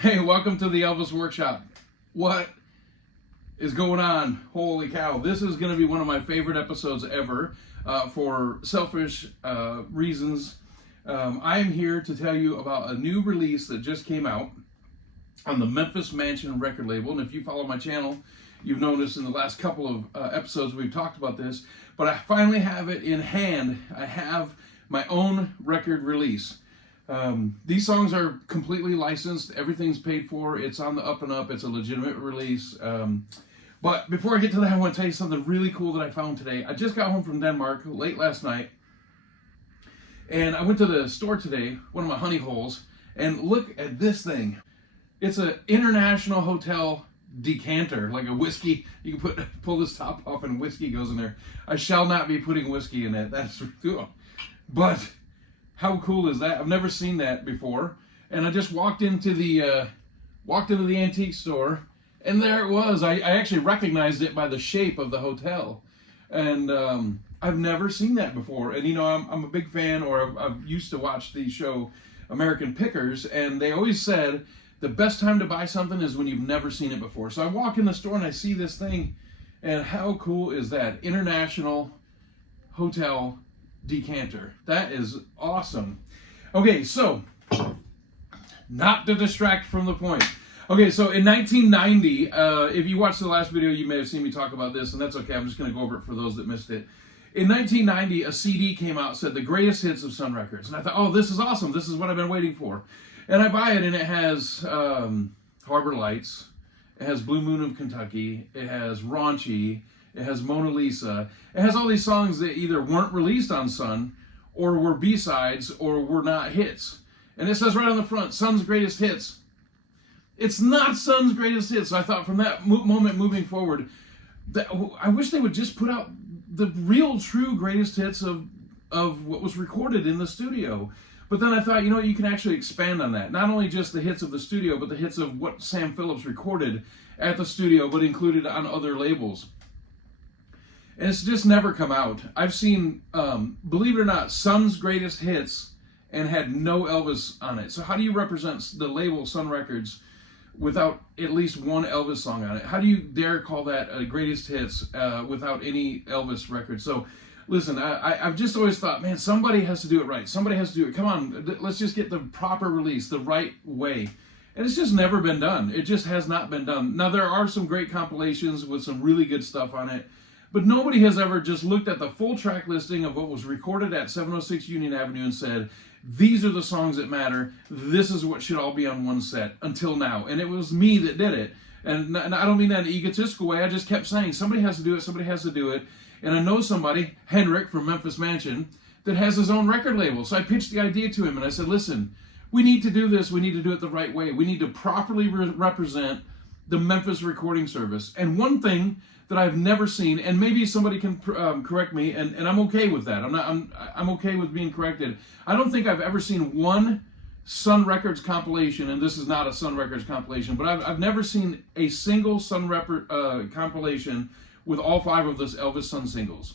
Hey, welcome to the Elvis Workshop. What is going on? Holy cow. This is going to be one of my favorite episodes ever for selfish reasons. I am here to tell you about a new release that just came out on the Memphis Mansion record label. And if you follow my channel, you've noticed in the last couple of episodes we've talked about this. But I finally have it in hand. I have my own record release. These songs are completely licensed. Everything's paid for. It's on the up and up. It's a legitimate release. But before I get to that, I want to tell you something really cool that I found today. I just got home from Denmark late last night. And I went to the store today, one of my honey holes, and look at this thing. It's an international hotel decanter, like a whiskey. You can pull this top off and whiskey goes in there. I shall not be putting whiskey in it. That's cool. But how cool is that? I've never seen that before. And I just walked into the antique store, and there it was. I actually recognized it by the shape of the hotel. And I've never seen that before. And you know, I'm a big fan, or I've used to watch the show American Pickers, and they always said the best time to buy something is when you've never seen it before. So I walk in the store and I see this thing, and how cool is that? International hotel decanter. That is awesome. Okay, so not to distract from the point. Okay, so in 1990, if you watched the last video, you may have seen me talk about this, and that's okay. I'm just going to go over it for those that missed it. In 1990, a CD came out, said the greatest hits of Sun Records, and I thought, oh, this is awesome. This is what I've been waiting for. And I buy it, and it has Harbor Lights, it has Blue Moon of Kentucky, it has Raunchy, it has Mona Lisa. It has all these songs that either weren't released on Sun, or were B-sides, or were not hits. And it says right on the front, Sun's greatest hits. It's not Sun's greatest hits. So I thought from that moment moving forward, that I wish they would just put out the real, true greatest hits of what was recorded in the studio. But then I thought, you know, you can actually expand on that. Not only just the hits of the studio, but the hits of what Sam Phillips recorded at the studio, but included on other labels. And it's just never come out. I've seen, believe it or not, Sun's greatest hits and had no Elvis on it. So how do you represent the label Sun Records without at least one Elvis song on it? How do you dare call that a greatest hits without any Elvis record? So listen, I've just always thought, man, somebody has to do it right. Somebody has to do it. Come on, let's just get the proper release the right way. And it's just never been done. It just has not been done. Now, there are some great compilations with some really good stuff on it, but nobody has ever just looked at the full track listing of what was recorded at 706 Union Avenue and said, these are the songs that matter. This is what should all be on one set until now. And it was me that did it. And I don't mean that in an egotistical way. I just kept saying, somebody has to do it. Somebody has to do it. And I know somebody, Henrik from Memphis Mansion, that has his own record label. So I pitched the idea to him and I said, listen, we need to do this. We need to do it the right way. We need to properly represent the Memphis recording service. And one thing that I've never seen, and maybe somebody can correct me, and I'm okay with that. I'm okay with being corrected. I don't think I've ever seen one Sun Records compilation, and this is not a Sun Records compilation, but I've never seen a single Sun compilation with all 5 of those Elvis Sun singles.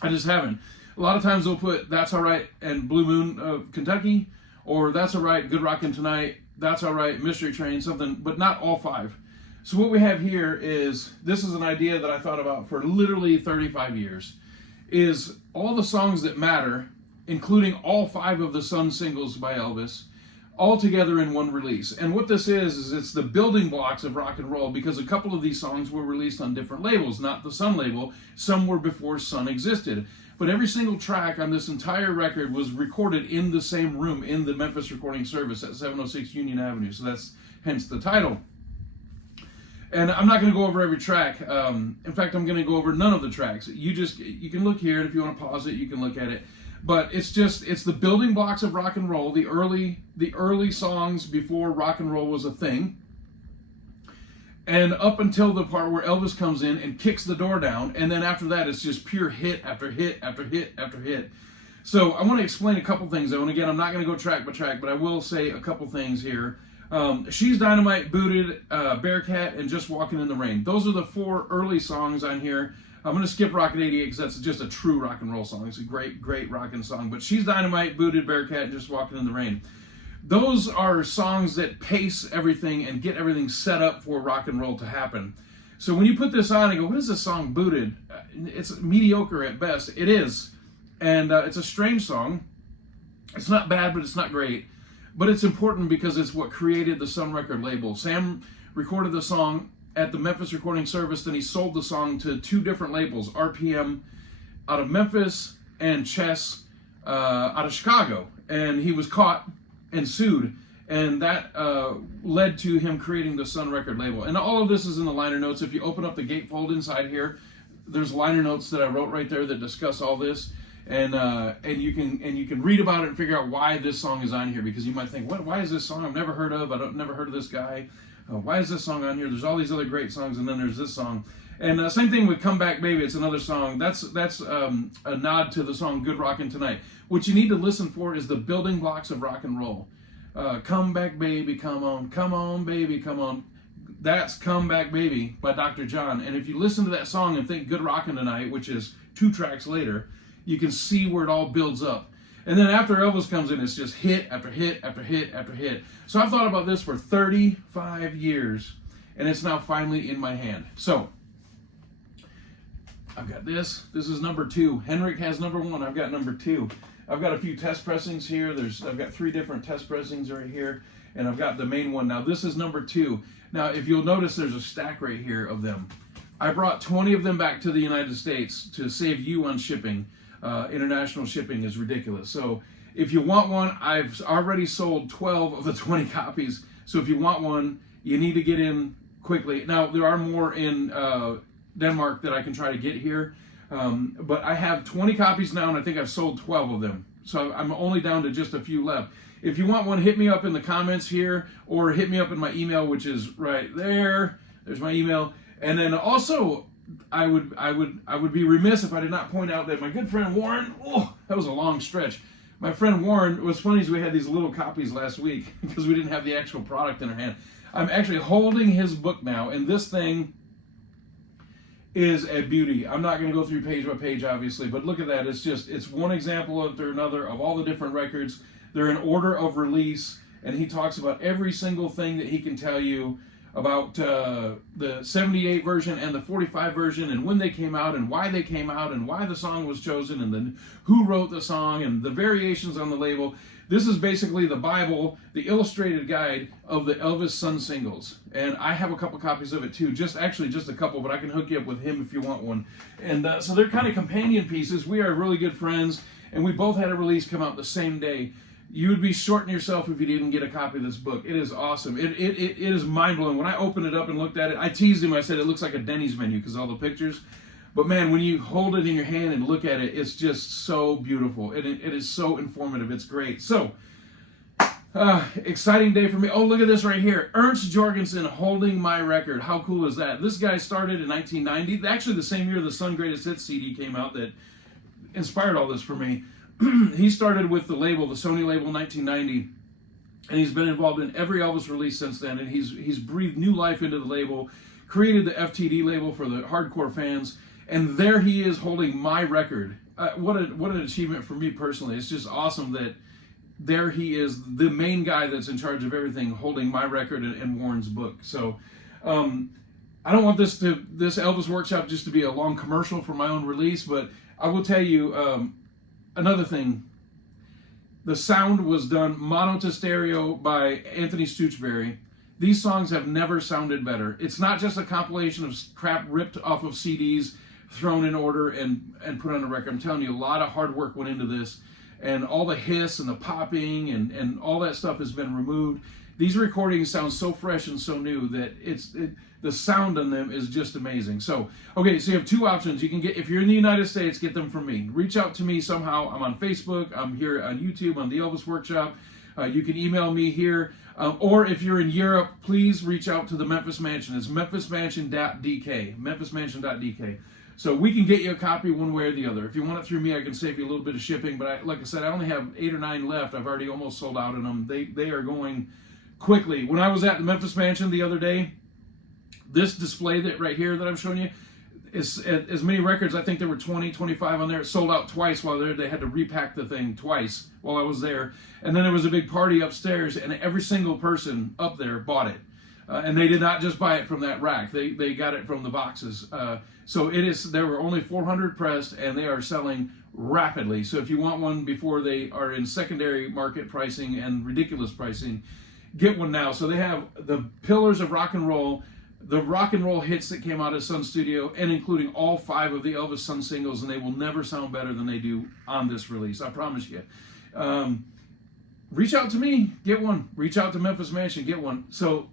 I just haven't. A lot of times they'll put That's Alright and Blue Moon of Kentucky, or That's Alright, Good Rockin' Tonight, That's Alright, Mystery Train, something, but not all 5. So what we have here is, this is an idea that I thought about for literally 35 years, is all the songs that matter, including all 5 of the Sun singles by Elvis, all together in one release. And what this is it's the building blocks of rock and roll, because a couple of these songs were released on different labels, not the Sun label. Some were before Sun existed. But every single track on this entire record was recorded in the same room in the Memphis Recording Service at 706 Union Avenue. So that's hence the title. And I'm not going to go over every track. In fact, I'm going to go over none of the tracks. You can look here, and if you want to pause it, you can look at it. But it's the building blocks of rock and roll, the early songs before rock and roll was a thing, and up until the part where Elvis comes in and kicks the door down, and then after that, it's just pure hit after hit after hit after hit. So I want to explain a couple things, though, and again, I'm not going to go track by track, but I will say a couple things here. She's Dynamite, Booted, Bearcat, and Just Walking in the Rain. Those are the 4 early songs on here. I'm going to skip Rocket 88 because that's just a true rock and roll song. It's a great, great rockin' song. But She's Dynamite, Booted, Bearcat, and Just Walking in the Rain. those are songs that pace everything and get everything set up for rock and roll to happen. So when you put this on and go, what is this song booted? It's mediocre at best. It is. And it's a strange song. It's not bad, but it's not great. But it's important because it's what created the Sun record label. Sam recorded the song at the Memphis Recording Service, then he sold the song to 2 different labels, RPM out of Memphis and Chess out of Chicago. And he was caught and sued, and that led to him creating the Sun record label. And all of this is in the liner notes. If you open up the gatefold inside here, there's liner notes that I wrote right there that discuss all this. And you can read about it and figure out why this song is on here, because you might think, why is this song I've never heard of? Never heard of this guy. Why is this song on here? There's all these other great songs, and then there's this song. And same thing with Come Back Baby. It's another song. That's a nod to the song Good Rockin' Tonight. What you need to listen for is the building blocks of rock and roll. Come back baby, come on baby, come on. That's Come Back Baby by Dr. John. And if you listen to that song and think Good Rockin' Tonight, which is 2 tracks later, you can see where it all builds up. And then after Elvis comes in, it's just hit after hit after hit after hit. So I've thought about this for 35 years, and it's now finally in my hand. So I've got this. This is number 2. Henrik has number 1. I've got number 2. I've got a few test pressings here. I've got 3 different test pressings right here, and I've got the main one. Now this is number 2. Now if you'll notice, there's a stack right here of them. I brought 20 of them back to the United States to save you on shipping. International shipping is ridiculous. So if you want one, I've already sold 12 of the 20 copies. So if you want one, you need to get in quickly. Now there are more in Denmark that I can try to get here. But I have 20 copies now, and I think I've sold 12 of them. So I'm only down to just a few left. If you want one, hit me up in the comments here, or hit me up in my email, which is right there. There's my email. And then also, I would be remiss if I did not point out that my good friend Warren, that was a long stretch. My friend Warren, what's funny is we had these little copies last week because we didn't have the actual product in our hand. I'm actually holding his book now, and this thing is a beauty. I'm not going to go through page by page, obviously, but look at that. It's one example after another of all the different records. They're in order of release, and he talks about every single thing that he can tell you about the 78 version and the 45 version, and when they came out, and why they came out, and why the song was chosen, and then who wrote the song, and the variations on the label. This is basically the Bible, the illustrated guide of the Elvis Sun singles. And I have a couple copies of it too, just a couple, but I can hook you up with him if you want one. And so they're kind of companion pieces. We are really good friends, and we both had a release come out the same day. You would be shorting yourself if you didn't get a copy of this book. It is awesome. It is mind-blowing. When I opened it up and looked at it, I teased him. I said it looks like a Denny's menu because all the pictures. But man, when you hold it in your hand and look at it, it's just so beautiful. It is so informative. It's great. So, exciting day for me. Oh, look at this right here. Ernst Jorgensen holding my record. How cool is that? This guy started in 1990. Actually, the same year the Sun Greatest Hits CD came out that inspired all this for me. He started with the label, the Sony label, 1990, and he's been involved in every Elvis release since then, and he's breathed new life into the label, created the FTD label for the hardcore fans, and there he is holding my record. What an achievement for me personally. It's just awesome that there he is, the main guy that's in charge of everything, holding my record and Warren's book. So I don't want this Elvis Workshop just to be a long commercial for my own release, but I will tell you another thing. The sound was done mono to stereo by Anthony Stoochberry. These songs have never sounded better. It's not just a compilation of crap ripped off of CDs, thrown in order and put on a record. I'm telling you, a lot of hard work went into this, and all the hiss and the popping and all that stuff has been removed. These recordings sound so fresh and so new that the sound on them is just amazing. So, okay, so you have 2 options. You can get, if you're in the United States, get them from me. Reach out to me somehow. I'm on Facebook. I'm here on YouTube on the Elvis Workshop. You can email me here. Or if you're in Europe, please reach out to the Memphis Mansion. It's memphismansion.dk. Memphismansion.dk. So we can get you a copy one way or the other. If you want it through me, I can save you a little bit of shipping. But like I said, I only have 8 or 9 left. I've already almost sold out on them. They are going quickly. When I was at the Memphis Mansion the other day, this display that right here that I'm showing you, as many records. I think there were 20, 25 on there. It sold out twice while there. They had to repack the thing twice while I was there. And then there was a big party upstairs, and every single person up there bought it. And they did not just buy it from that rack. They got it from the boxes. So it is. There were only 400 pressed, and they are selling rapidly. So if you want one before they are in secondary market pricing and ridiculous pricing, get one now. So they have the Pillars of Rock and Roll, the rock and roll hits that came out of Sun Studio, and including all 5 of the Elvis Sun singles, and they will never sound better than they do on this release. I promise you. Reach out to me, get one. Reach out to Memphis Mansion, get one. So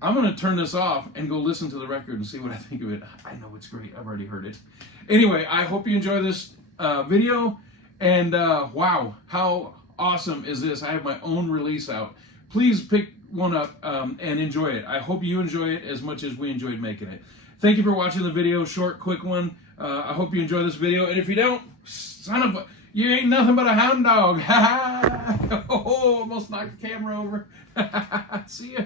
I'm going to turn this off and go listen to the record and see what I think of it. I know it's great. I've already heard it. Anyway, I hope you enjoy this video. And wow, how awesome is this? I have my own release out. Please pick one up and enjoy it. I hope you enjoy it as much as we enjoyed making it. Thank you for watching the video. Short, quick one. I hope you enjoy this video. And if you don't, son of a... You ain't nothing but a hound dog. Oh, almost knocked the camera over. See ya.